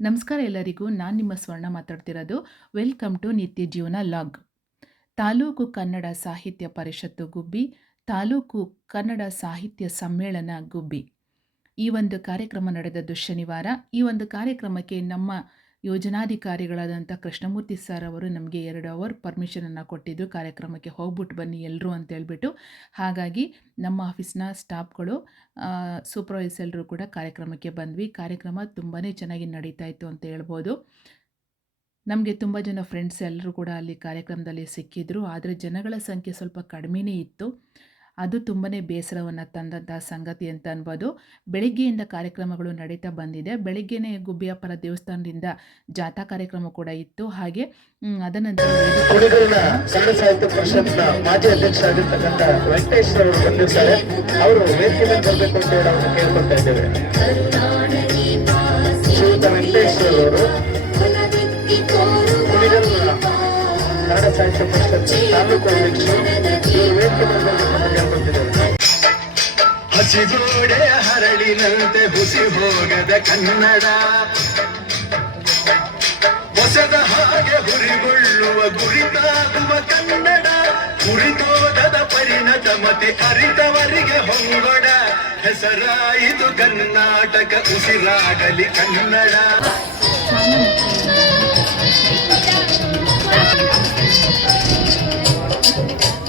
ನಮಸ್ಕಾರ ಎಲ್ಲರಿಗೂ. ನಾನು ನಿಮ್ಮ ಸ್ವರ್ಣ ಮಾತಾಡ್ತಿರೋದು. ವೆಲ್ಕಮ್ ಟು ನಿತ್ಯ ಜೀವನ ಲಾಗ್. ತಾಲೂಕು ಕನ್ನಡ ಸಾಹಿತ್ಯ ಪರಿಷತ್ತು ಗುಬ್ಬಿ, ತಾಲೂಕು ಕನ್ನಡ ಸಾಹಿತ್ಯ ಸಮ್ಮೇಳನ ಗುಬ್ಬಿ. ಈ ಒಂದು ಕಾರ್ಯಕ್ರಮ ನಡೆದದ್ದು ಶನಿವಾರ. ಈ ಒಂದು ಕಾರ್ಯಕ್ರಮಕ್ಕೆ ನಮ್ಮ ಯೋಜನಾಧಿಕಾರಿಗಳಾದಂಥ ಕೃಷ್ಣಮೂರ್ತಿ ಸರ್ ಅವರು ನಮಗೆ ಎರಡು ಅವರ್ ಪರ್ಮಿಷನನ್ನು ಕೊಟ್ಟಿದ್ದು, ಕಾರ್ಯಕ್ರಮಕ್ಕೆ ಹೋಗ್ಬಿಟ್ಟು ಬನ್ನಿ ಎಲ್ಲರೂ ಅಂತ ಹೇಳ್ಬಿಟ್ಟು. ಹಾಗಾಗಿ ನಮ್ಮ ಆಫೀಸ್ನ ಸ್ಟಾಫ್ಗಳು ಎಲ್ಲರೂ ಕೂಡ ಕಾರ್ಯಕ್ರಮಕ್ಕೆ ಬಂದ್ವಿ. ಕಾರ್ಯಕ್ರಮ ತುಂಬಾ ಚೆನ್ನಾಗಿ ನಡೀತಾ ಇತ್ತು ಅಂತ ಹೇಳ್ಬೋದು. ನಮಗೆ ತುಂಬ ಜನ ಫ್ರೆಂಡ್ಸ್ ಎಲ್ಲರೂ ಕೂಡ ಅಲ್ಲಿ ಕಾರ್ಯಕ್ರಮದಲ್ಲಿ ಸಿಕ್ಕಿದ್ರು. ಆದರೆ ಜನಗಳ ಸಂಖ್ಯೆ ಸ್ವಲ್ಪ ಕಡಿಮೆನೇ ಇತ್ತು. ಅದು ತುಂಬನೇ ಬೇಸರವನ್ನು ತಂದಂತಹ ಸಂಗತಿ ಅಂತ ಅನ್ಬೋದು. ಬೆಳಿಗ್ಗೆಯಿಂದ ಕಾರ್ಯಕ್ರಮಗಳು ನಡೀತಾ ಬಂದಿದೆ. ಬೆಳಿಗ್ಗೆನೇ ಗುಬ್ಬಿಯಪ್ಪರ ದೇವಸ್ಥಾನದಿಂದ ಜಾಥಾ ಕಾರ್ಯಕ್ರಮ ಕೂಡ ಇತ್ತು. ಹಾಗೆ ಅದನಂತರ ಕನ್ನಡ ಸಾಹಿತ್ಯ ಪರಿಷತ್ನ ಮಾಜಿ ಅಧ್ಯಕ್ಷ ಆಗಿರ್ತಕ್ಕಂಥ ವೆಂಕಟೇಶ್ ಅವರು ಬಂದಿರ್ತಾರೆ. ಅವರು ವೇದಿಕೆ ಬರಬೇಕು ಅಂತ ಹೇಳಿ ಅವ್ರನ್ನ ಕೇಳ್ಕೊಳ್ತಾ ಇದ್ದೇವೆ. ಶ್ರೀಯುತ ಅವರು ಕನ್ನಡ ಸಾಹಿತ್ಯ ಪರಿಷತ್ ತಾಲೂಕು ಅಧ್ಯಕ್ಷರು ಇವರು ವೇದಿಕೆ ಮೇಲೆ ಬರಬೇಕು ಅಂತ ಕೇಳ್ಕೊಳ್ತಿದ್ದೇವೆ ಹಸಿಗೋಡೆ ಹರಳಿನಂತೆ ಹುಸಿ ಹೋಗದ ಕನ್ನಡ. ಹೊಸದ ಹಾಗೆ ಹುರಿಗೊಳ್ಳುವ ಗುರಿತಾಗುವ ಕನ್ನಡ. ಕುರಿತೋದದ ಪರಿಣತ ಮತಿ ಅರಿತವರಿಗೆ ಹೊಂಗೊಡ. ಹೆಸರಾಯಿತು ಕರ್ನಾಟಕ ಉಸಿರಾಗಲಿ ಕನ್ನಡ.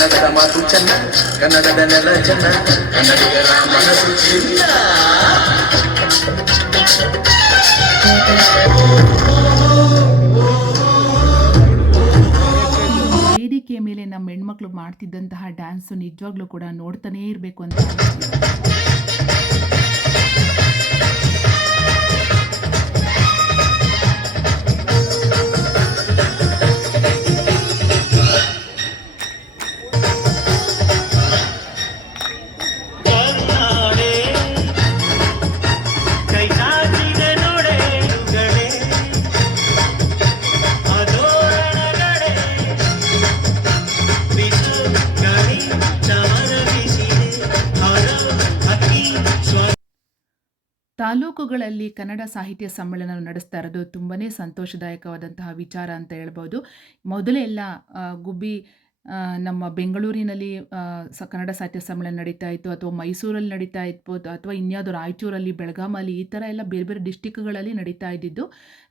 ಕನ್ನಡದ ಮಾತು ಚೆನ್ನ, ಕನ್ನಡದ ನೆಲ ಚೆನ್ನ, ಕನ್ನಡಿಗರ ಮನಸ್ಸು ಚಿನ್ನ. ವೇದಿಕೆ ಮೇಲೆ ನಮ್ಮ ಹೆಣ್ಮಕ್ಳು ಮಾಡ್ತಿದ್ದಂತಹ ಡ್ಯಾನ್ಸ್ ನಿಜವಾಗ್ಲೂ ಕೂಡ ನೋಡ್ತಾನೇ ಇರಬೇಕು ಅಂತ ತಾಲೂಕುಗಳಲ್ಲಿ ಕನ್ನಡ ಸಾಹಿತ್ಯ ಸಮ್ಮೇಳನ ನಡೆಸ್ತಾ ಇರೋದು ತುಂಬಾ ಸಂತೋಷದಾಯಕವಾದಂತಹ ವಿಚಾರ ಅಂತ ಹೇಳ್ಬೋದು. ಮೊದಲೆಲ್ಲ ಗುಬ್ಬಿ ನಮ್ಮ ಬೆಂಗಳೂರಿನಲ್ಲಿ ಸ ಕನ್ನಡ ಸಾಹಿತ್ಯ ಸಮ್ಮೇಳನ ನಡೀತಾ ಇತ್ತು, ಅಥವಾ ಮೈಸೂರಲ್ಲಿ ನಡೀತಾ ಇರ್ಬೋದು ಅಥವಾ ಇನ್ಯಾವುದೋ ರಾಯಚೂರಲ್ಲಿ, ಬೆಳಗಾಮಲ್ಲಿ ಈ ಥರ ಎಲ್ಲ ಬೇರೆ ಬೇರೆ ಡಿಸ್ಟಿಕ್ಗಳಲ್ಲಿ ನಡೀತಾ ಇದ್ದಿದ್ದು.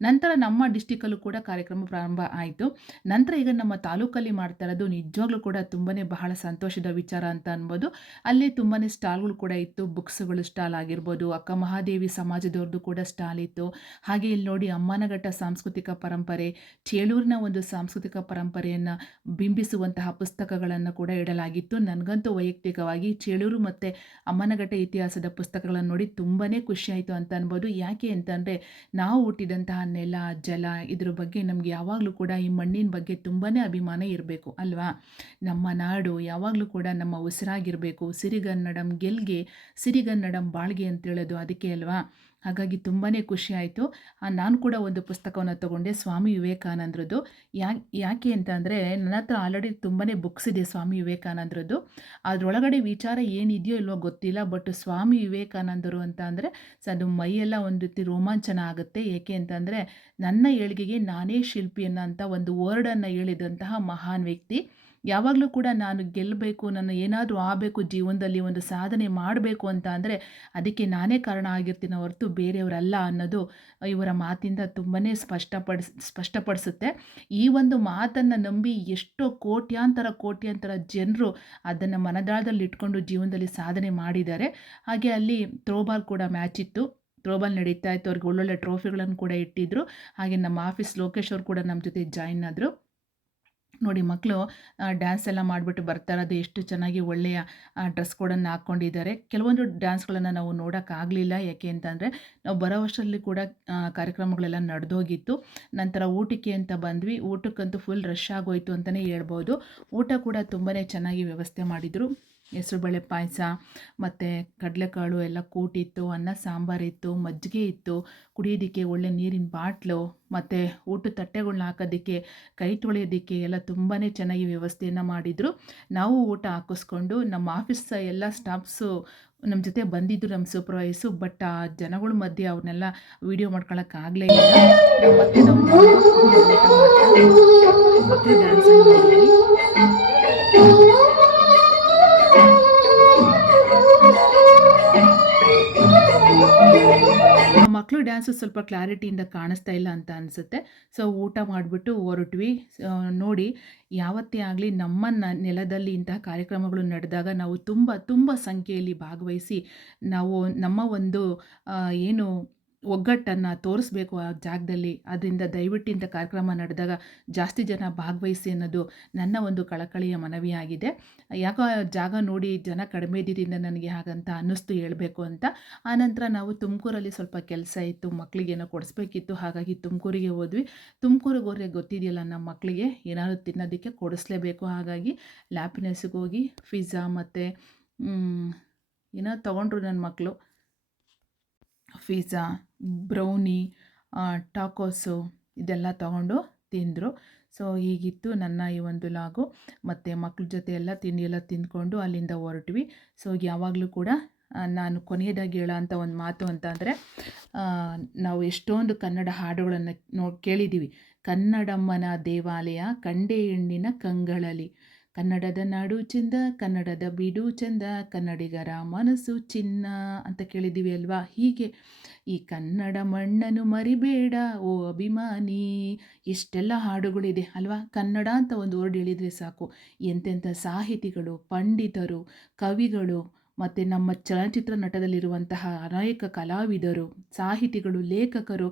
ನಂತರ ನಮ್ಮ ಡಿಸ್ಟಿಕಲ್ಲೂ ಕೂಡ ಕಾರ್ಯಕ್ರಮ ಪ್ರಾರಂಭ ಆಯಿತು. ನಂತರ ಈಗ ನಮ್ಮ ತಾಲೂಕಲ್ಲಿ ಮಾಡ್ತಾ ಇರೋದು ನಿಜವಾಗ್ಲೂ ಕೂಡ ತುಂಬಾ ಬಹಳ ಸಂತೋಷದ ವಿಚಾರ ಅಂತ ಅನ್ಬೋದು. ಅಲ್ಲಿ ತುಂಬಾ ಸ್ಟಾಲ್ಗಳು ಕೂಡ ಇತ್ತು, ಬುಕ್ಸ್ಗಳು ಸ್ಟಾಲ್ ಆಗಿರ್ಬೋದು, ಅಕ್ಕ ಮಹಾದೇವಿ ಸಮಾಜದವ್ರದ್ದು ಕೂಡ ಸ್ಟಾಲ್ ಇತ್ತು. ಹಾಗೆ ಇಲ್ಲಿ ನೋಡಿ ಅಮ್ಮನಘಟ್ಟ ಸಾಂಸ್ಕೃತಿಕ ಪರಂಪರೆ, ಚೇಳೂರಿನ ಒಂದು ಸಾಂಸ್ಕೃತಿಕ ಪರಂಪರೆಯನ್ನು ಬಿಂಬಿಸುವಂತಹ ಪುಸ್ತಕಗಳನ್ನು ಕೂಡ ಇಡಲಾಗಿತ್ತು. ನನಗಂತೂ ವೈಯಕ್ತಿಕವಾಗಿ ಚೇಳೂರು ಮತ್ತು ಅಮ್ಮನಘಟ್ಟ ಇತಿಹಾಸದ ಪುಸ್ತಕಗಳನ್ನು ನೋಡಿ ತುಂಬಾ ಖುಷಿಯಾಯಿತು ಅಂತ ಅನ್ಬೋದು. ಯಾಕೆ ಅಂತಂದರೆ ನಾವು ಹುಟ್ಟಿದಂತಹ ನೆಲ, ಜಲ ಇದ್ರ ಬಗ್ಗೆ ನಮಗೆ ಯಾವಾಗಲೂ ಕೂಡ ಈ ಮಣ್ಣಿನ ಬಗ್ಗೆ ತುಂಬಾ ಅಭಿಮಾನ ಇರಬೇಕು ಅಲ್ವಾ? ನಮ್ಮ ನಾಡು ಯಾವಾಗಲೂ ಕೂಡ ನಮ್ಮ ಉಸಿರಾಗಿರಬೇಕು. ಸಿರಿಗನ್ನಡಂ ಗೆಲ್ಗೆ, ಸಿರಿಗನ್ನಡಂ ಬಾಳ್ಗೆ ಅಂತ ಹೇಳೋದು ಅದಕ್ಕೆ ಅಲ್ವಾ? ಹಾಗಾಗಿ ತುಂಬಾ ಖುಷಿ ಆಯಿತು. ನಾನು ಕೂಡ ಒಂದು ಪುಸ್ತಕವನ್ನು ತಗೊಂಡೆ, ಸ್ವಾಮಿ ವಿವೇಕಾನಂದರದ್ದು. ಯಾಕೆ ಯಾಕೆ ಅಂತ ಅಂದರೆ ನನ್ನ ಹತ್ರ ಆಲ್ರೆಡಿ ತುಂಬಾ ಬುಕ್ಸ್ ಇದೆ ಸ್ವಾಮಿ ವಿವೇಕಾನಂದರದ್ದು. ಅದರೊಳಗಡೆ ವಿಚಾರ ಏನಿದೆಯೋ ಇಲ್ವೋ ಗೊತ್ತಿಲ್ಲ ಬಟ್ ಸ್ವಾಮಿ ವಿವೇಕಾನಂದರು ಅಂತ ಅಂದರೆ ಅದು ಮೈಯೆಲ್ಲ ಒಂದು ರೀತಿ ರೋಮಾಂಚನ ಆಗುತ್ತೆ. ಏಕೆ ಅಂತಂದರೆ ನನ್ನ ಏಳಿಗೆಗೆ ನಾನೇ ಶಿಲ್ಪಿ ಅನ್ನೋಂಥ ಒಂದು ವರ್ಡನ್ನು ಹೇಳಿದಂತಹ ಮಹಾನ್ ವ್ಯಕ್ತಿ. ಯಾವಾಗಲೂ ಕೂಡ ನಾನು ಗೆಲ್ಲಬೇಕು ನಾನು ಏನಾದರೂ ಆಗಬೇಕು ಜೀವನದಲ್ಲಿ ಒಂದು ಸಾಧನೆ ಮಾಡಬೇಕು ಅಂತ ಅಂದರೆ ಅದಕ್ಕೆ ನಾನೇ ಕಾರಣ ಆಗಿರ್ತೀನಿ ಹೊರತು ಬೇರೆಯವರಲ್ಲ ಅನ್ನೋದು ಇವರ ಮಾತಿಂದ ತುಂಬಾ ಸ್ಪಷ್ಟಪಡಿಸ್, ಸ್ಪಷ್ಟಪಡಿಸುತ್ತೆ. ಈ ಒಂದು ಮಾತನ್ನು ನಂಬಿ ಎಷ್ಟೋ ಕೋಟ್ಯಾಂತರ ಕೋಟ್ಯಾಂತರ ಜನರು ಅದನ್ನು ಮನದಾಳದಲ್ಲಿ ಇಟ್ಕೊಂಡು ಜೀವನದಲ್ಲಿ ಸಾಧನೆ ಮಾಡಿದ್ದಾರೆ. ಹಾಗೆ ಅಲ್ಲಿ ಥ್ರೋಬಾಲ್ ಕೂಡ ಮ್ಯಾಚ್ ಇತ್ತು. ಥ್ರೋಬಾಲ್ ನಡೀತಾ ಇತ್ತು. ಅವ್ರಿಗೆ ಒಳ್ಳೊಳ್ಳೆ ಟ್ರೋಫಿಗಳನ್ನು ಕೂಡ ಇಟ್ಟಿದ್ದರು ಹಾಗೆ ನಮ್ಮ ಆಫೀಸ್ ಲೋಕೇಶ್ ಅವರು ಕೂಡ ನಮ್ಮ ಜೊತೆ ಜಾಯಿನ್ ಆದರು. ನೋಡಿ ಮಕ್ಕಳು ಡ್ಯಾನ್ಸ್ ಎಲ್ಲ ಮಾಡಿಬಿಟ್ಟು ಬರ್ತಾ ಇರೋದು ಎಷ್ಟು ಚೆನ್ನಾಗಿ ಒಳ್ಳೆಯ ಡ್ರೆಸ್ ಕೋಡನ್ನು ಹಾಕ್ಕೊಂಡಿದ್ದಾರೆ ಕೆಲವೊಂದು ಡ್ಯಾನ್ಸ್ಗಳನ್ನು ನಾವು ನೋಡೋಕ್ಕಾಗಲಿಲ್ಲ ಯಾಕೆ ಅಂತಂದರೆ ನಾವು ಬರೋ ವರ್ಷದಲ್ಲಿ ಕೂಡ ಕಾರ್ಯಕ್ರಮಗಳೆಲ್ಲ ನಡೆದೋಗಿತ್ತು. ನಂತರ ಊಟಕ್ಕೆ ಅಂತ ಬಂದ್ವಿ. ಊಟಕ್ಕಂತೂ ಫುಲ್ ರಶ್ ಆಗೋಯಿತು ಅಂತಲೇ ಹೇಳ್ಬೋದು. ಊಟ ಕೂಡ ತುಂಬಾ ಚೆನ್ನಾಗಿ ವ್ಯವಸ್ಥೆ ಮಾಡಿದರು. ಹೆಸ್ರುಬೇಳೆ ಪಾಯಸ ಮತ್ತು ಕಡಲೆಕಾಳು ಎಲ್ಲ ಕೂಟಿತ್ತು ಅನ್ನ ಸಾಂಬಾರಿತ್ತು ಮಜ್ಜಿಗೆ ಇತ್ತು. ಕುಡಿಯೋದಕ್ಕೆ ಒಳ್ಳೆ ನೀರಿನ ಬಾಟ್ಲು ಮತ್ತು ಊಟದ ತಟ್ಟೆಗಳನ್ನ ಹಾಕೋದಕ್ಕೆ ಕೈ ತೊಳೆಯೋದಕ್ಕೆ ಎಲ್ಲ ತುಂಬಾ ಚೆನ್ನಾಗಿ ವ್ಯವಸ್ಥೆಯನ್ನು ಮಾಡಿದರು. ನಾವು ಊಟ ಹಾಕಿಸ್ಕೊಂಡು ನಮ್ಮ ಆಫೀಸ್ ಎಲ್ಲ ಸ್ಟಾಫ್ಸು ನಮ್ಮ ಜೊತೆ ಬಂದಿದ್ದು ನಮ್ಮ ಸೂಪರ್ವೈಸು ಬಟ್ ಆ ಜನಗಳ ಮಧ್ಯೆ ಅವ್ರನ್ನೆಲ್ಲ ವೀಡಿಯೋ ಮಾಡ್ಕೊಳಕ್ಕಾಗಲೇ ಇಲ್ಲ. ಮತ್ತೆ ನಾವು ಮಕ್ಕಳು ಡ್ಯಾನ್ಸು ಸ್ವಲ್ಪ ಕ್ಲಾರಿಟಿಯಿಂದ ಕಾಣಿಸ್ತಾ ಇಲ್ಲ ಅಂತ ಅನಿಸುತ್ತೆ. ಸೊ ಊಟ ಮಾಡಿಬಿಟ್ಟು ಹೊರಟ್ವಿ. ನೋಡಿ, ಯಾವತ್ತೇ ಆಗಲಿ ನಮ್ಮ ನೆಲದಲ್ಲಿ ಇಂತಹ ಕಾರ್ಯಕ್ರಮಗಳು ನಡೆದಾಗ ನಾವು ತುಂಬ ತುಂಬ ಸಂಖ್ಯೆಯಲ್ಲಿ ಭಾಗವಹಿಸಿ ನಾವು ನಮ್ಮ ಒಂದು ಏನು ಒಗ್ಗಟ್ಟನ್ನು ತೋರಿಸ್ಬೇಕು ಆ ಜಾಗದಲ್ಲಿ. ಅದರಿಂದ ದಯವಿಟ್ಟು ಇಂಥ ಕಾರ್ಯಕ್ರಮ ನಡೆದಾಗ ಜಾಸ್ತಿ ಜನ ಭಾಗವಹಿಸಿ ಅನ್ನೋದು ನನ್ನ ಒಂದು ಕಳಕಳಿಯ ಮನವಿಯಾಗಿದೆ. ಯಾಕೋ ಜಾಗ ನೋಡಿ ಜನ ಕಡಿಮೆ ಇದ್ದಿದ್ದರಿಂದ ನನಗೆ ಹಾಗಂತ ಅನ್ನಿಸ್ತು ಹೇಳಬೇಕು ಅಂತ. ಆನಂತರ ನಾವು ತುಮಕೂರಲ್ಲಿ ಸ್ವಲ್ಪ ಕೆಲಸ ಇತ್ತು ಮಕ್ಕಳಿಗೇನೋ ಕೊಡಿಸ್ಬೇಕಿತ್ತು. ಹಾಗಾಗಿ ತುಮಕೂರಿಗೆ ಹೋದ್ವಿ. ತುಮಕೂರಿಗೆ ಹೋದ್ರೆ ಗೊತ್ತಿದೆಯಲ್ಲ ನಮ್ಮ ಮಕ್ಕಳಿಗೆ ಏನಾದರೂ ತಿನ್ನೋದಕ್ಕೆ ಕೊಡಿಸ್ಲೇಬೇಕು. ಹಾಗಾಗಿ ಲ್ಯಾಪಿನೆಸ್ಗೆ ಹೋಗಿ, ಪಿಜ್ಜಾ ಮತ್ತು ಏನೋ ತೊಗೊಂಡ್ರು ನನ್ನ ಮಕ್ಕಳು ಪಿಜ್ಜಾ ಬ್ರೌನಿ ಟಾಕೋಸು ಇದೆಲ್ಲ ತಗೊಂಡು ತಿಂದರು. ಸೊ, ಹೀಗಿತ್ತು ನನ್ನ ಈ ಒಂದು ಲಾಗು. ಮತ್ತು ಮಕ್ಳ ಜೊತೆ ಎಲ್ಲ ತಿಂಡಿ ಎಲ್ಲ ತಿಂದ್ಕೊಂಡು ಅಲ್ಲಿಂದ ಹೊರಟ್ವಿ. ಸೊ, ಯಾವಾಗಲೂ ಕೂಡ ನಾನು ಕೊನೆಯದಾಗಿ ಹೇಳೋ ಒಂದು ಮಾತು ಅಂತ ಅಂದರೆ ನಾವು ಎಷ್ಟೊಂದು ಕನ್ನಡ ಹಾಡುಗಳನ್ನು ನೋ ಕೇಳಿದ್ದೀವಿ ಕನ್ನಡಮ್ಮನ ದೇವಾಲಯ, ಕಂಡೆ ಹೆಣ್ಣಿನ ಕಂಗಳಲಿ. ಕನ್ನಡದ ನಾಡು ಚೆಂದ, ಕನ್ನಡದ ಬೀಡು ಚೆಂದ ಕನ್ನಡಿಗರ ಮನಸ್ಸು ಚಿನ್ನ ಅಂತ ಕೇಳಿದ್ದೀವಿ ಅಲ್ವಾ? ಹೀಗೆ ಈ ಕನ್ನಡ ಮಣ್ಣನ್ನು ಮರಿಬೇಡ, ಓ ಅಭಿಮಾನಿ. ಎಷ್ಟೆಲ್ಲ ಹಾಡುಗಳಿದೆ ಅಲ್ವಾ? ಕನ್ನಡ ಅಂತ ಒಂದು ವರ್ಡ್ ಹೇಳಿದರೆ ಸಾಕು. ಎಂತೆಂಥ ಸಾಹಿತಿಗಳು, ಪಂಡಿತರು, ಕವಿಗಳು ಮತ್ತು ನಮ್ಮ ಚಲನಚಿತ್ರ ನಟದಲ್ಲಿರುವಂತಹ ಅನೇಕ ಕಲಾವಿದರು, ಸಾಹಿತಿಗಳು, ಲೇಖಕರು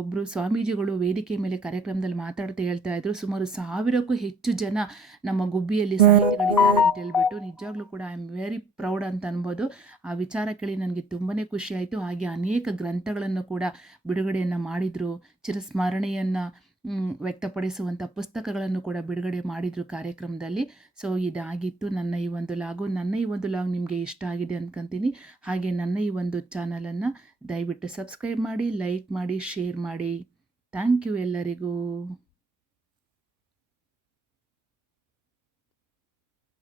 ಒಬ್ಬರು ಸ್ವಾಮೀಜಿಗಳು ವೇದಿಕೆ ಮೇಲೆ ಕಾರ್ಯಕ್ರಮದಲ್ಲಿ ಮಾತಾಡ್ತಾ ಹೇಳ್ತಾ ಇದ್ರು. ಸುಮಾರು ಸಾವಿರಕ್ಕೂ ಹೆಚ್ಚು ಜನ ನಮ್ಮ ಗುಬ್ಬಿಯಲ್ಲಿ ಸಾಹಿತಿಗಳಿದ್ದಾರೆ ಅಂತ ಹೇಳ್ಬಿಟ್ಟು ನಿಜವಾಗ್ಲೂ ಕೂಡ ಐ ಆಮ್ ವೆರಿ ಪ್ರೌಡ್ ಅಂತ ಅನ್ಬೋದು. ಆ ವಿಚಾರ ಕೇಳಿ ನನಗೆ ತುಂಬಾ ಖುಷಿಯಾಯಿತು ಹಾಗೆ ಅನೇಕ ಗ್ರಂಥಗಳನ್ನು ಕೂಡ ಬಿಡುಗಡೆಯನ್ನು ಮಾಡಿದರು. ಚಿರಸ್ಮರಣೆಯನ್ನು ವ್ಯಕ್ತಪಡಿಸುವಂಥ ಪುಸ್ತಕಗಳನ್ನು ಕೂಡ ಬಿಡುಗಡೆ ಮಾಡಿದರು ಕಾರ್ಯಕ್ರಮದಲ್ಲಿ. ಸೊ ಇದಾಗಿತ್ತು. ನನ್ನ ಈ ಒಂದು ಲಾಗು, ನನ್ನ ಈ ಒಂದು ಲಾಗ್ ನಿಮಗೆ ಇಷ್ಟ ಆಗಿದೆ ಅಂದ್ಕೊಂತೀನಿ ಹಾಗೆ ನನ್ನ ಈ ಒಂದು ಚಾನಲನ್ನು ದಯವಿಟ್ಟು ಸಬ್ಸ್ಕ್ರೈಬ್ ಮಾಡಿ, ಲೈಕ್ ಮಾಡಿ, ಶೇರ್ ಮಾಡಿ. ಥ್ಯಾಂಕ್ ಯು ಎಲ್ಲರಿಗೂ.